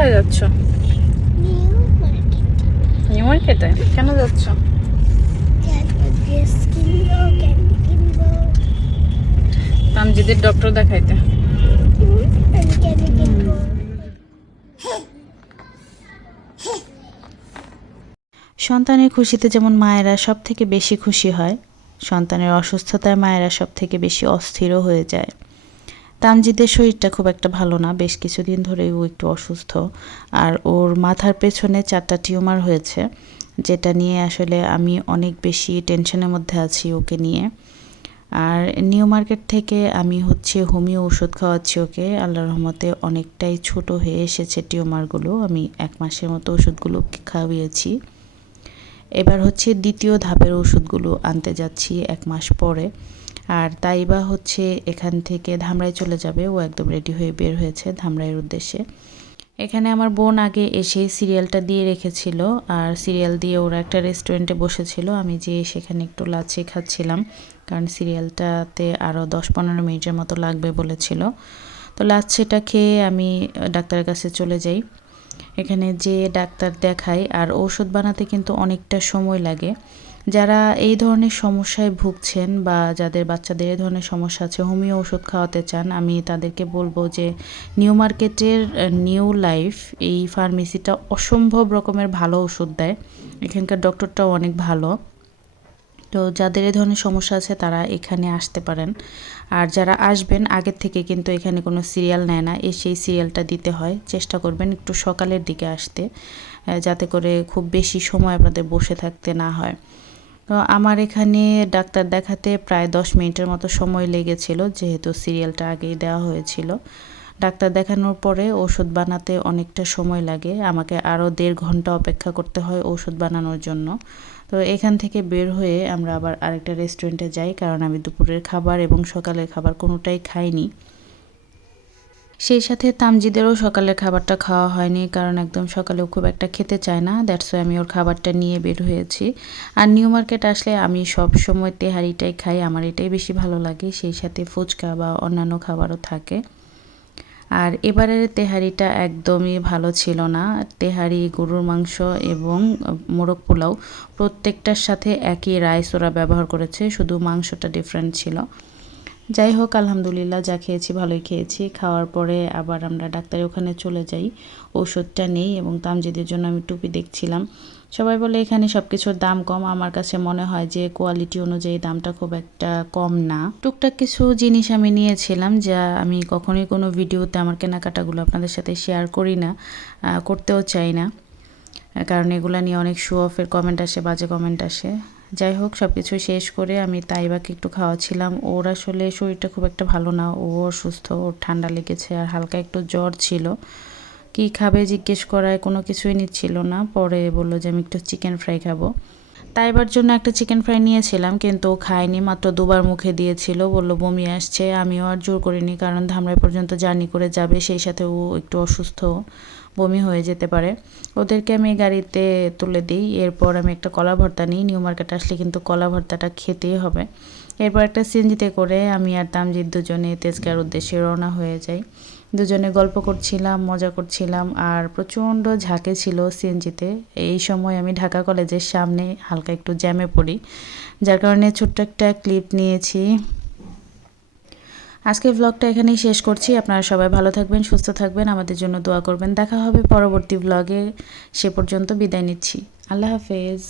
কোথায় যাচ্ছ? New market কেন যাচ্ছ? তামজিদের ডক্টর দেখাইতে। সন্তানের খুশিতে যেমন মায়েরা সব থেকে বেশি খুশি হয়, সন্তানের অসুস্থতায় মায়েরা সব থেকে বেশি অস্থিরও হয়ে যায়। তামজিদের শরীরটা খুব একটা ভালো না। বেশ কিছুদিন ধরেই ও একটু অসুস্থ। আর ওর মাথার পেছনে চারটা টিউমার হয়েছে, যেটা নিয়ে আসলে আমি অনেক বেশি টেনশনের মধ্যে আছি ওকে নিয়ে। আর নিউ মার্কেট থেকে আমি হচ্ছে হোমিও ওষুধ খাওয়াচ্ছি ওকে। আল্লাহ রহমতে অনেকটাই ছোট হয়ে এসেছে টিউমারগুলো। আমি এক মাসের মতো ওষুধগুলো খাওয়িয়েছি। এবার হচ্ছে দ্বিতীয় ধাপের ওষুধগুলো আনতে যাচ্ছি এক মাস পরে। আর তাই বা হচ্ছে এখান থেকে ধামরাই চলে যাবে। ও একদম রেডি হয়ে বের হয়েছে ধামরাইয়ের উদ্দেশ্যে। এখানে আমার বোন আগে এসে সিরিয়ালটা দিয়ে রেখেছিল আর সিরিয়াল দিয়ে ওরা একটা রেস্টুরেন্টে বসেছিল। আমি যে সেখানে একটু লাচে খাচ্ছিলাম কারণ সিরিয়ালটাতে আরও দশ পনেরো মিনিটের মতো লাগবে বলেছিল। তো লাচ্ছিটা খেয়ে আমি ডাক্তারের কাছে চলে যাই। এখানে যে ডাক্তার দেখাই আর ওষুধ বানাতে কিন্তু অনেকটা সময় লাগে। যারা এই ধরনের সমস্যায় ভুগছেন বা যাদের বাচ্চাদের এই ধরনের সমস্যা আছে, হোমিও ওষুধ খাওয়াতে চান, আমি তাদেরকে বলব যে নিউ মার্কেটের নিউ লাইফ এই ফার্মেসিটা অসম্ভব রকমের ভালো ওষুধ দেয়। এখানকার ডক্টরটাও অনেক ভালো। তো যাদের এই ধরনের সমস্যা আছে, তারা এখানে আসতে পারেন। আর যারা আসবেন, আগের থেকে কিন্তু এখানে কোনো সিরিয়াল নেয় না এসেই সিরিয়ালটা দিতে হয়। চেষ্টা করবেন একটু সকালের দিকে আসতে যাতে করে খুব বেশি সময় আপনাদের বসে থাকতে না হয়। তো আমার এখানে ডাক্তার দেখাতে প্রায় দশ মিনিটের মতো সময় লেগেছিল, যেহেতু সিরিয়ালটা আগেই দেওয়া হয়েছিল। ডাক্তার দেখানোর পরে ওষুধ বানাতে অনেকটা সময় লাগে, আমাকে আরও দেড় ঘণ্টা অপেক্ষা করতে হয় ওষুধ বানানোর জন্য। তো এখান থেকে বের হয়ে আমরা আবার আরেকটা রেস্টুরেন্টে যাই, কারণ আমি দুপুরের খাবার এবং সকালের খাবার কোনোটাই খাইনি। সেই সাথে তামজিদেরও সকালের খাবারটা খাওয়া হয়নি, কারণ একদম সকালেও খুব একটা খেতে চায় না। দ্যাটস আমি ওর খাবারটা নিয়ে বের হয়েছি। আর নিউ মার্কেট আসলে আমি সব সময় তেহারিটাই খাই, আমার এটাই বেশি ভালো লাগে, সেই সাথে ফুচকা বা অন্যান্য খাবারও থাকে। আর এবারের তেহারিটা একদমই ভালো ছিল না। তেহারি, গরুর মাংস এবং মোরগ পোলাও প্রত্যেকটার সাথে একই রাইস ওরা ব্যবহার করেছে, শুধু মাংসটা ডিফারেন্ট ছিল। যাই হোক, আলহামদুলিল্লাহ যা খেয়েছি ভালোই খেয়েছি। খাওয়ার পরে আবার আমরা ডাক্তারের ওখানে চলে যাই। ওষুধটা নেই এবং তামজিদের জন্য আমি টুপি দেখছিলাম। সবাই বলে, এখানে সব কিছুর দাম কম। আমার কাছে মনে হয় যে কোয়ালিটি অনুযায়ী দামটা খুব একটা কম না। টুকটাক কিছু জিনিস আমি নিয়েছিলাম যা আমি কখনোই কোনো ভিডিওতে, আমার কেনাকাটাগুলো আপনাদের সাথে শেয়ার করি না করতেও চাই না। কারণ এগুলো নিয়ে অনেক শো অফের কমেন্ট আসে, বাজে কমেন্ট আসে। যাই হোক সব কিছু শেষ করে আমি তাইবাকে একটু খাওয়াচ্ছিলাম। ওর আসলে শরীরটা খুব একটা ভালো না, ও অসুস্থ, ওর ঠান্ডা লেগেছে আর হালকা একটু জ্বর ছিল। কি খাবে জিজ্ঞেস করায় কোনো কিছুই নিচ্ছিল না, পরে বলল যে আমি একটু চিকেন ফ্রাই খাব। তাইবার জন্য একটা চিকেন ফ্রাই নিয়েছিলাম, কিন্তু ও খায়নি, মাত্র দুবার মুখে দিয়েছিল, বলল বমি আসছে, আমিও আর জোর করিনি, কারণ ধামরাই পর্যন্ত জার্নি করে যাবে, সেই সাথে ও একটু অসুস্থ। বমি হয়ে যেতে পারে। ওদেরকে আমি গাড়িতে তুলে দিই। এরপর আমি একটা কলা ভর্তা নিই। নিউ মার্কেট আসলে কিন্তু কলা ভর্তাটা খেতেই হবে। এরপর একটা সিএনজিতে করে আমি আর তামজিৎ দুজনে তেজগার উদ্দেশ্যে রওনা হয়ে যাই। দুজনে গল্প করছিলাম, মজা করছিলাম আর প্রচণ্ড ঝাঁকে ছিল সিএনজিতে। এই সময় আমি ঢাকা কলেজের সামনে হালকা একটু জ্যামে পড়ি। যার কারণে ছোট্ট একটা ক্লিপ নিয়েছি। আজকের ব্লগটা এখানেই শেষ করছি। আপনারা সবাই ভালো থাকবেন, সুস্থ থাকবেন, আমাদের জন্য দোয়া করবেন। দেখা হবে পরবর্তী ব্লগে সে পর্যন্ত বিদায় নিচ্ছি। আল্লাহ হাফেজ।